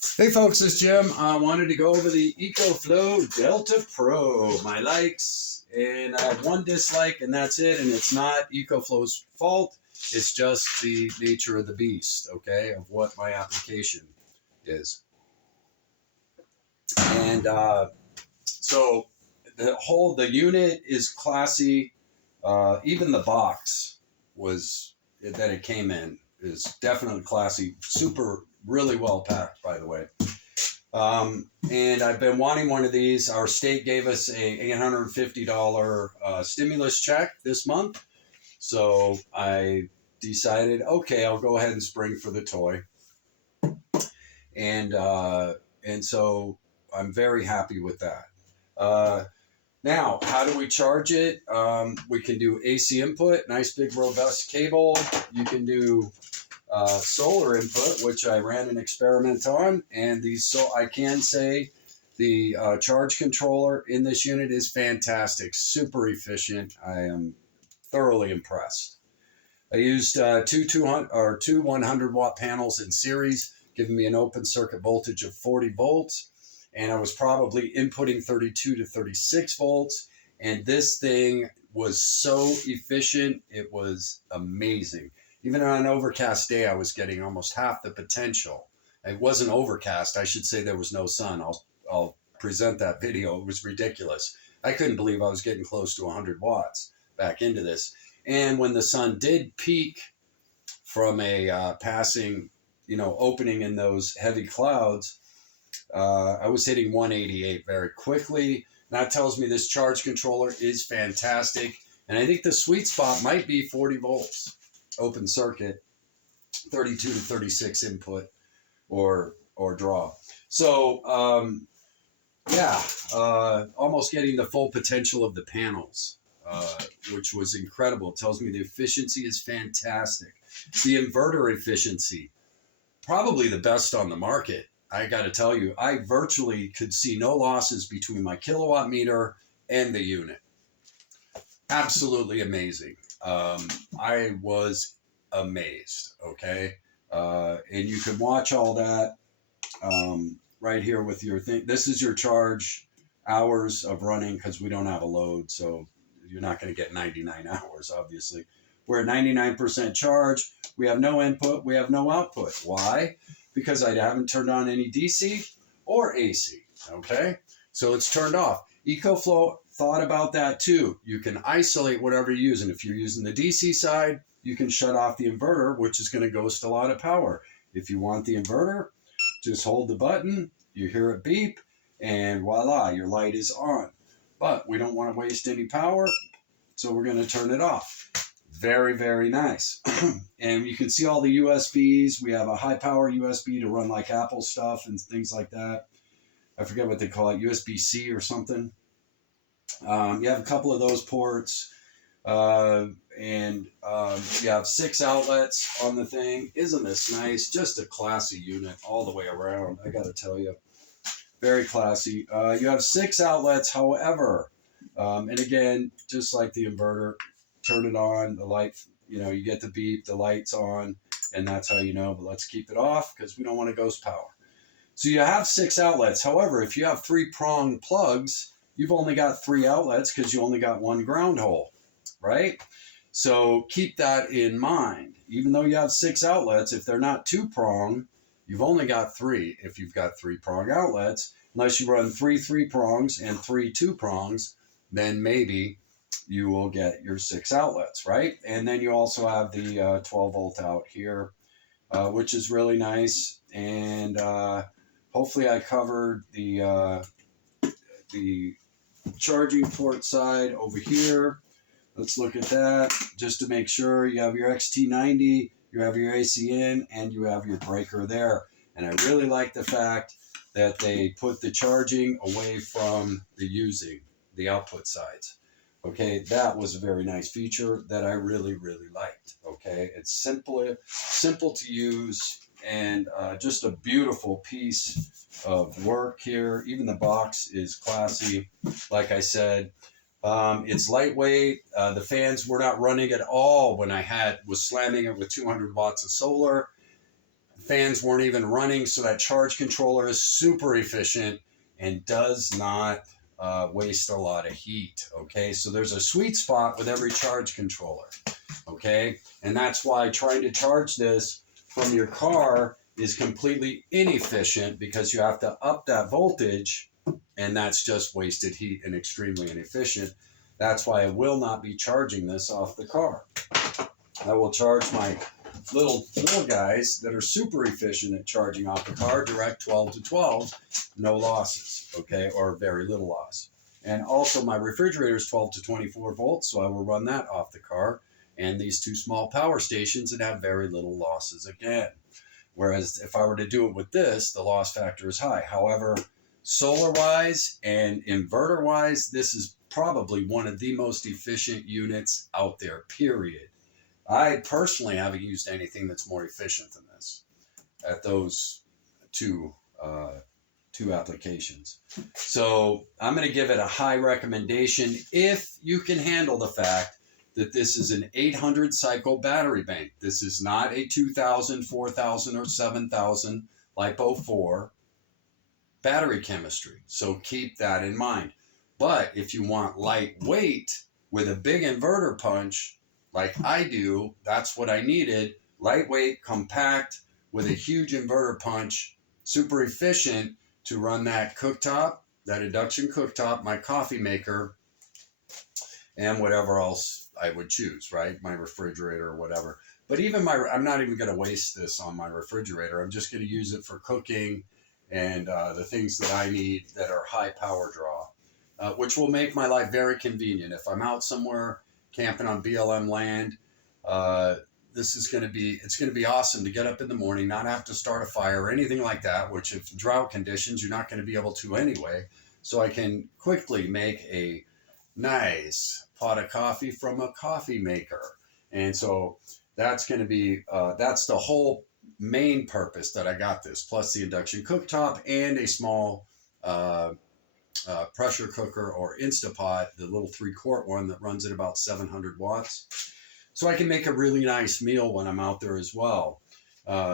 Hey folks, it's Jim. I wanted to go over the EcoFlow Delta Pro, my likes, and I have one dislike, and that's it. And it's not EcoFlow's fault. It's just the nature of the beast, okay, of what my application is. And so the unit is classy. Even the box that it came in is definitely classy. Super, really well packed, by the way. And I've been wanting one of these. Our state gave us a $850 stimulus check this month. So I decided, okay, I'll go ahead and spring for the toy. And so I'm very happy with that. Now, how do we charge it? We can do AC input, nice big robust cable. You can do solar input, which I ran an experiment on, and I can say the charge controller in this unit is fantastic, super efficient. I am thoroughly impressed. I used two 100 watt panels in series, giving me an open circuit voltage of 40 volts, and I was probably inputting 32 to 36 volts, and this thing was so efficient, it was amazing. Even on an overcast day, I was getting almost half the potential. It wasn't overcast. I should say there was no sun. I'll present that video. It was ridiculous. I couldn't believe I was getting close to 100 watts back into this. And when the sun did peak from a passing, opening in those heavy clouds, I was hitting 188 very quickly. That tells me this charge controller is fantastic. And I think the sweet spot might be 40 volts. Open circuit, 32 to 36 input or draw. So almost getting the full potential of the panels, which was incredible. It tells me the efficiency is fantastic. The inverter efficiency, probably the best on the market. I got to tell you, I virtually could see no losses between my kilowatt meter and the unit. Absolutely amazing. I was amazed, okay? And you can watch all that right here with your thing. This is your charge hours of running because we don't have a load, so you're not going to get 99 hours, obviously. We're at 99% charge. We have no input. We have no output. Why? Because I haven't turned on any DC or AC, okay? So it's turned off. EcoFlow thought about that too. You can isolate whatever you're using. If you're using the DC side, you can shut off the inverter, which is going to ghost a lot of power. If you want the inverter, just hold the button, you hear it beep, and voila, your light is on. But we don't want to waste any power, so we're going to turn it off. Very, very nice. And you can see all the USBs. We have a high power USB to run like Apple stuff and things like that. I forget what they call it, USB-C or something. You have a couple of those ports, and you have 6 outlets on the thing. Isn't this nice? Just a classy unit all the way around, I gotta tell you. Very classy. You have 6 outlets, however, and again, just like the inverter, turn it on, the light, you get the beep, the light's on, and that's how you know, but let's keep it off because we don't want to ghost power. So you have 6 outlets. However, if you have 3-prong plugs, you've only got 3 outlets because you only got 1 ground hole, right? So keep that in mind. Even though you have 6 outlets, if they're not 2-prong, you've only got 3 if you've got 3-prong outlets. Unless you run 3 3-prongs and 3 2-prongs, then maybe you will get your 6 outlets, right? And then you also have the 12-volt out here, which is really nice. And hopefully I covered the charging port side over here. Let's look at that just to make sure you have your XT90, you have your AC in, and you have your breaker there. And I really like the fact that they put the charging away from the output sides. Okay, that was a very nice feature that I really, really liked. Okay, it's simple to use, and just a beautiful piece of work here. Even the box is classy. Like I said, it's lightweight. The fans were not running at all when I was slamming it with 200 watts of solar. fans weren't even running, so that charge controller is super efficient and does not waste a lot of heat. Okay, so there's a sweet spot with every charge controller. Okay, and that's why trying to charge this from your car is completely inefficient, because you have to up that voltage, and that's just wasted heat and extremely inefficient. That's why I will not be charging this off the car. I will charge my little guys that are super efficient at charging off the car, direct 12 to 12, no losses, okay, or very little loss. And also my refrigerator is 12 to 24 volts, so I will run that off the car, and these two small power stations that have very little losses again. Whereas if I were to do it with this, the loss factor is high. However, solar-wise and inverter-wise, this is probably one of the most efficient units out there, period. I personally haven't used anything that's more efficient than this at those two applications. So I'm going to give it a high recommendation if you can handle the fact that this is an 800 cycle battery bank. This is not a 2000, 4000, or 7000 LiPo 4 battery chemistry. So keep that in mind. But if you want lightweight with a big inverter punch, like I do, that's what I needed. Lightweight, compact, with a huge inverter punch, super efficient to run that cooktop, that induction cooktop, my coffee maker, and whatever else I would choose, right? My refrigerator or whatever. But even I'm not even going to waste this on my refrigerator. I'm just going to use it for cooking and the things that I need that are high power draw, which will make my life very convenient. If I'm out somewhere camping on BLM land, this is going to be, it's going to be awesome to get up in the morning, not have to start a fire or anything like that, which if drought conditions, you're not going to be able to anyway. So I can quickly make a nice pot of coffee from a coffee maker. And so that's going to be, that's the whole main purpose that I got this, plus the induction cooktop and a small pressure cooker or Instapot, the little 3-quart one that runs at about 700 watts. So I can make a really nice meal when I'm out there as well.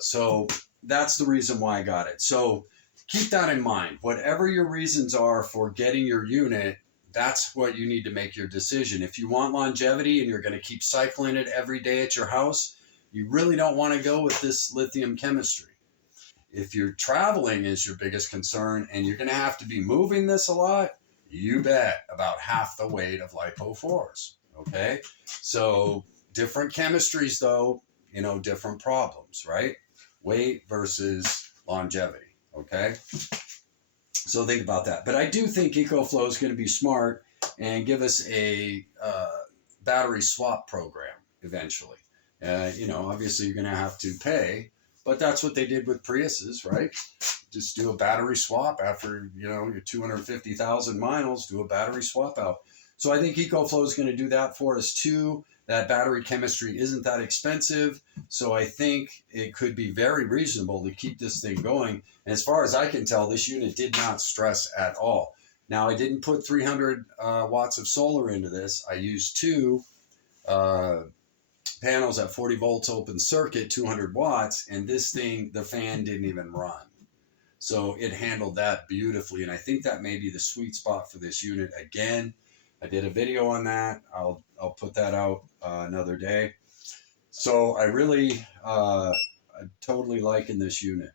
So that's the reason why I got it. So keep that in mind. Whatever your reasons are for getting your unit, that's what you need to make your decision. If you want longevity and you're going to keep cycling it every day at your house, you really don't want to go with this lithium chemistry. If you're traveling is your biggest concern and you're going to have to be moving this a lot, you bet about half the weight of LiPo 4s. Okay. So different chemistries though, you know, different problems, right? Weight versus longevity. Okay. So think about that. But I do think EcoFlow is going to be smart and give us a battery swap program eventually. You know, obviously you're going to have to pay, but that's what they did with Priuses, right? Just do a battery swap after, you know, your 250,000 miles, do a battery swap out. So I think EcoFlow is going to do that for us too. That battery chemistry isn't that expensive. So I think it could be very reasonable to keep this thing going. And as far as I can tell, this unit did not stress at all. Now, I didn't put 300 watts of solar into this. I used two panels at 40 volts open circuit, 200 watts, and this thing, the fan didn't even run. So it handled that beautifully. And I think that may be the sweet spot for this unit. Again, I did a video on that. I'll put that out another day. So I really, I'm totally liking this unit.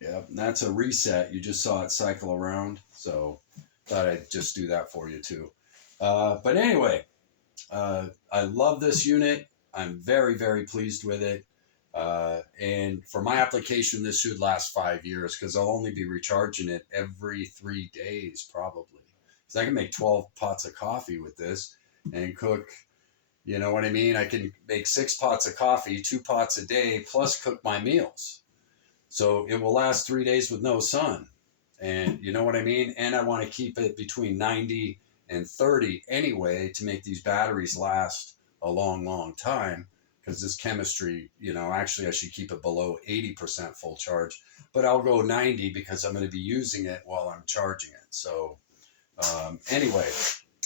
Yeah, and that's a reset. You just saw it cycle around. So thought I'd just do that for you too. But anyway, I love this unit. I'm very, very pleased with it. And for my application, this should last 5 years because I'll only be recharging it every 3 days probably. So I can make 12 pots of coffee with this and cook, you know what I mean? I can make 6 pots of coffee, 2 pots a day, plus cook my meals. So it will last 3 days with no sun. And you know what I mean? And I want to keep it between 90 and 30 anyway to make these batteries last a long, long time. Because this chemistry, you know, actually I should keep it below 80% full charge. But I'll go 90 because I'm going to be using it while I'm charging it. So anyway,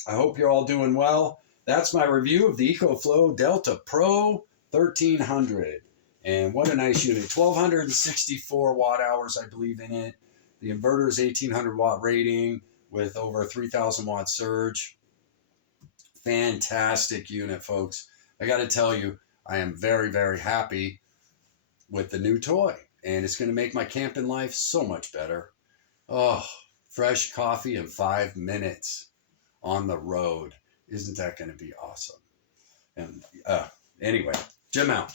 I hope you're all doing well. that's my review of the EcoFlow Delta Pro 1300. And what a nice unit. 1,264 watt hours, I believe, in it. The inverter is 1,800 watt rating with over a 3,000 watt surge. Fantastic unit, folks. I got to tell you, I am very, very happy with the new toy. And it's going to make my camping life so much better. Oh, fresh coffee in 5 minutes on the road. Isn't that going to be awesome? And anyway, Jim out.